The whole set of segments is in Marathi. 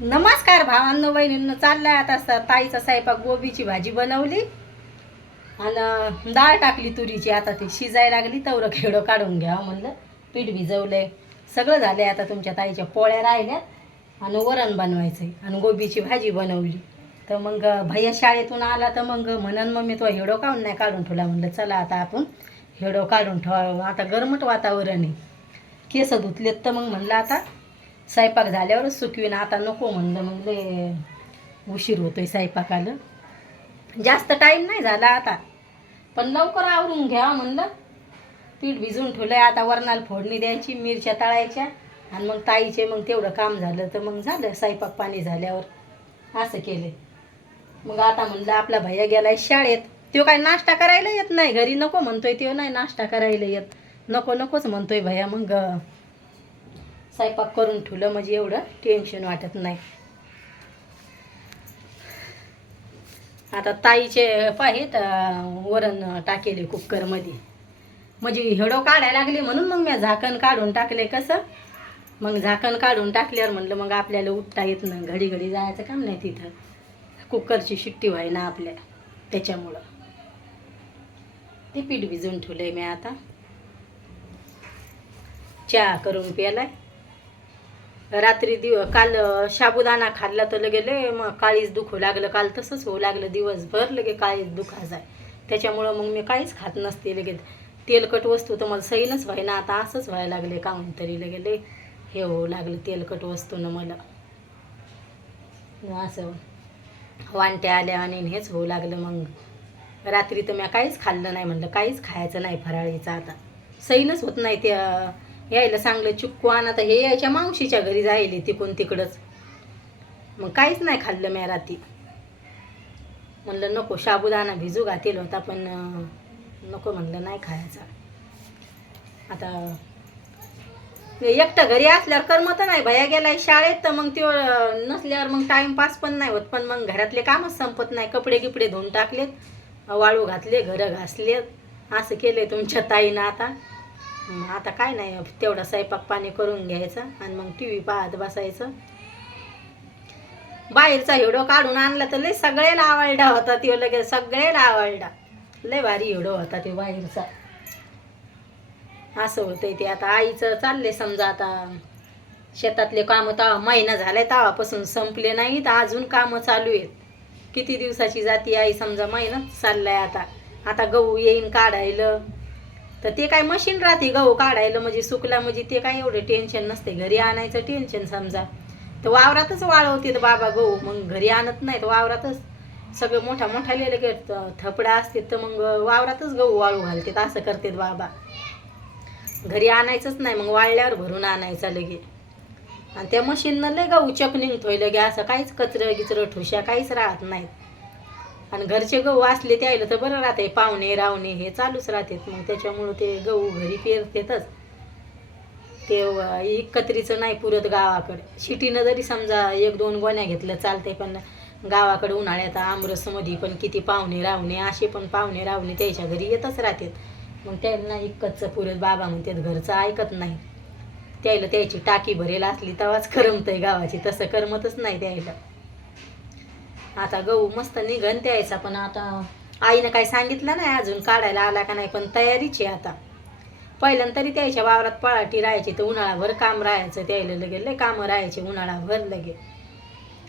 नमस्कार भावांनो बहिणींनो, चाललाय आता ताईचा स्वयंपाक. गोबीची भाजी बनवली आणि डाळ टाकली तुरीची. आता ती शिजायला लागली तर खेडं काढून घ्यावं म्हणलं. पीठ भिजवलंय, सगळं झालंय. आता तुमच्या ताईच्या पोळ्या राहिल्यात आणि वरण बनवायचंय आणि गोबीची भाजी बनवली. तर मग भैया शाळेतून आला तर मग म्हणन मम्मी तो हेडो काढून नाही काढून ठेवला. म्हणलं चला आता आपण हेडो काढून ठेवावं. आता गरमट वातावरण आहे, केस धुतलेत तर मग म्हणलं आता स्वयंपाक झाल्यावरच सुकवीन. आता नको म्हणलं, मग लय उशीर होतोय स्वयंपाकाला. जास्त टाईम नाही झाला आता, पण लवकर आवरून घ्या म्हणलं. पीठ भिजून ठेवलंय. आता वरणाला फोडणी द्यायची, मिरच्या तळायच्या आणि मग ताईचे मग तेवढं काम झालं तर मग झालं स्वयंपाक पाणी झाल्यावर असं केले. मग आता म्हणलं आपला भैया गेलाय शाळेत, तो काय नाश्ता करायला येत नाही घरी. नको म्हणतोय तो, नाही नाश्ता करायला येत, नको नकोच म्हणतोय भैया. मग स्वयंपाक करून ठेवलं म्हणजे एवढं टेन्शन वाटत नाही. आता ताईचे पाहित वरण टाकेले कुकरमध्ये, म्हणजे हेडो काढायला लागले म्हणून मग मी झाकण काढून टाकले. कसं मग झाकण काढून टाकल्यावर म्हणलं मग आपल्याला उठता येत ना, घडी घडी जायचं काम नाही तिथं. कुकरची शिट्टी व्हाय ना आपल्या, त्याच्यामुळं ते पीठ भिजवून ठेवलंय मी. आता चहा करून प्यालाय. रात्री काल साबुदाणा खाल्ला तर लगे लय मग काळीच दुखू लागलं. काल तसंच होऊ लागलं, दिवसभर लगे काळीच दुखायचं आहे. त्याच्यामुळं मग मी काहीच खात नसते. लगेच तेलकट वस्तू तर मला सैनच व्हायना. आता असंच व्हायला लागले काहून तरी, लगे लय हे होऊ लागलं तेलकट वस्तूनं मला. असं वांट्या आल्या आणि हेच होऊ लागलं. मग रात्री तर मी काहीच खाल्लं नाही. म्हणलं काहीच खायचं नाही फराळीचं, आता सैनच होत नाही. ते यायला सांगलं चिक्कू आणा, तर हे यायच्या मावशीच्या घरी जायले तिकून तिकडंच. मग काहीच नाही खाल्लं मी रात्री. म्हणलं नको, साबुदाणा भिजू घातेल होता पण नको म्हणलं, नाही खायचा. आता एकटं घरी असल्यावर करमत नाही. भैया गेलाय शाळेत तर मग तो नसल्यावर मग टाईमपास पण नाही होत. पण मग घरातले कामच संपत नाही. कपडे गिपडे धुवून टाकलेत, वाळू घातले, घरं घासलेत, असं केले तुमच्या ताईनं. आता काय नाही, तेवढा स्वयंपाक पाणी करून घ्यायचं आणि मग टी व्ही पाहत बसायचं. बाहेरचा हिडो काढून आणला तर लय सगळ्याला आवडला होता तो. लगेच सगळ्याला आवडला, लय भारी हिडो होता तो बाहेरचा. असं होतंय ते. आता आईचं चाललंय समजा, आता शेतातले कामं तवा महिना झालाय तेव्हापासून संपले नाही तर अजून कामं चालू आहेत. किती दिवसाची जाती आई समजा, महिनाच चाललाय आता. आता गहू येईन काढायला तर ते काय मशीन राहते गहू काढायला, म्हणजे सुकला म्हणजे ते काय एवढं टेन्शन नसते. घरी आणायचं टेन्शन समजा. तर वावरातच वाळवते तर बाबा गहू, मग घरी आणत नाही तर वावरातच सगळं मोठा मोठा लिहिले थपडा असते तर मग वावरातच गहू वाळू घालते. असं करतात बाबा, घरी आणायचंच नाही. मग वाळल्यावर भरून आणायचा लगे. आणि त्या मशीननं लय गहू चक निघतोय लगे. असं काहीच कचरं गिचरं ठुश्या काहीच राहत नाहीत. आणि घरचे गहू असले त्याला तर बरं राहते, पाहुणे रावणे हे चालूच राहतात. मग त्याच्यामुळं ते गहू घरी पेरतेतच. ते एकत्रीचं नाही पुरत गावाकडे. शिटीनं जरी समजा 1-2 गोण्या घेतलं चालते, पण गावाकडे उन्हाळ्यात आमरसमध्ये पण किती पाहुणे रावणे, असे पण पाहुणे रावणे त्याच्या घरी येतच राहतात. मग त्यांना इतकंच पुरत. बाबा म्हणतात घरचं ऐकत नाही. त्याला त्याची टाकी भरेल असली तेव्हाच करमतंय गावाची, तसं करमतच नाही त्याला. आता गहू मस्त निघन त्यायचा, पण आता आईनं काही सांगितलं नाही अजून काढायला आला का नाही, पण तयारीच आहे आता. पहिल्यांदा तरी त्याच्या वावरात पळाटी राहायची तर उन्हाळाभर काम राहायचं त्याला. लगे लय कामं राहायचे उन्हाळाभर लगे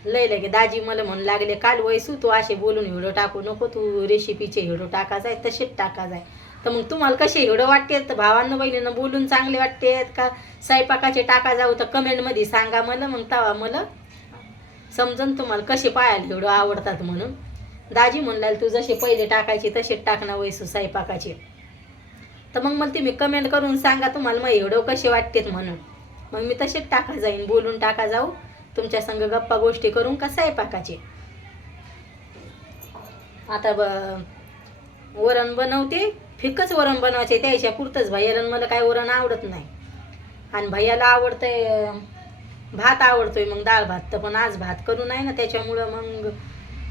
लगे. दाजी मला म्हणू लागले काल, वैसू तू असे बोलून हिडो टाकू नको, तू रेसिपीचे हिडो टाका जाय तसेच टाका जाय. तर मग तुम्हाला कसे हिडो वाटतेत भावांना बहिणीनं बोलून चांगले वाटतेत का स्वयंपाकाचे टाका जाऊ, तर कमेंटमध्ये सांगा मला. मग तेव्हा मला समजून तुम्हाला कसे पाहायला हिडो आवडतात म्हणून. दाजी म्हणला तू जसे पहिले टाकायचे तसेच टाकणं वैसू स्वयंपाकाचे. तर मग मला तुम्ही कमेंट करून सांगा तुम्हाला मग हिडो कसे वाटतेत म्हणून. मग मी तसेच टाका जाईन, बोलून टाका जाऊ तुमच्या संग गप्पा गोष्टी करून का स्वयंपाकाचे. आता वरण बनवते, फिकच वरण बनवायचे त्याच्या पुरतंच. भैयाला मला काय वरण आवडत नाही. आणि भैयाला आवडतंय भात आवडतोय, मग डाळ भात. तर पण आज भात करू नाही ना, त्याच्यामुळं मग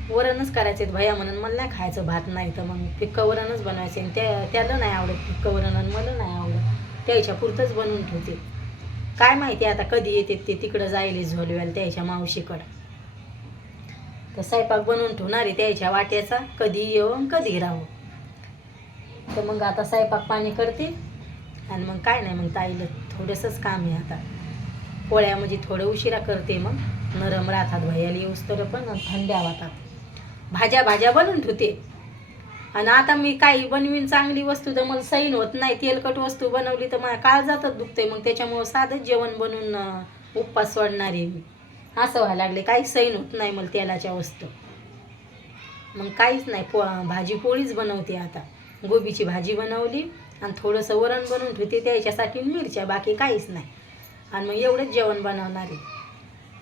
वरणच करायचे. भैया म्हणून मला नाही खायचं भात, नाही तर मग फिक्कं वरणच बनायचे. त्याला नाही आवडत फिक्कं वरण आणि मला नाही आवडत, त्याच्या पुरतंच बनवून ठेवते. काय माहिती आता कधी येते ते तिकडं जायले झोलव्याला त्याच्या मावशीकडं. तर स्वयंपाक बनवून ठेवणार आहे त्याच्या वाट्याचा, कधी येऊन कधी राहू. तर मग आता स्वयंपाक पाणी करते आणि मग काय नाही, मग ताईला थोडंसंच काम आहे आता. पोळ्या म्हणजे थोडं उशिरा करते, मग नरम राहतात भैयाला येऊस तर पण थंड्या होतात. भाज्या बनवून ठेवते. आणि आता मी काही बनवीन चांगली वस्तू तर मला सैन होत नाही. तेलकट वस्तू बनवली तर मला काळजातच दुखते. मग त्याच्यामुळं साधंच जेवण बनवून उपवास सोडणारे मी. असं व्हायला लागले, काहीच सैन होत नाही मला तेलाच्या वस्तू. मग काहीच नाही, भाजी पोळीच बनवते आता. गोबीची भाजी बनवली आणि थोडंसं वरण बनवून ठेवते त्याच्यासाठी, मिरच्या, बाकी काहीच नाही. आणि मग एवढंच जेवण बनवणार आहे.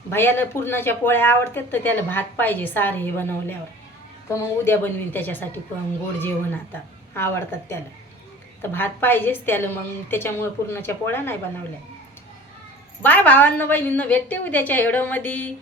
भैयाला पुरणाच्या पोळ्या आवडतात तर त्याला भात पाहिजे सारं हे बनवल्यावर. तर मग उद्या बनवीन त्याच्यासाठी पण गोड जेवण, आता आवडतात त्याला तर भात पाहिजेच त्याला. मग त्याच्यामुळं पुरणाच्या पोळ्या नाही बनवल्या. बाय भावांना बहिणींना, भेटते उद्याच्या व्हिडिओमध्ये.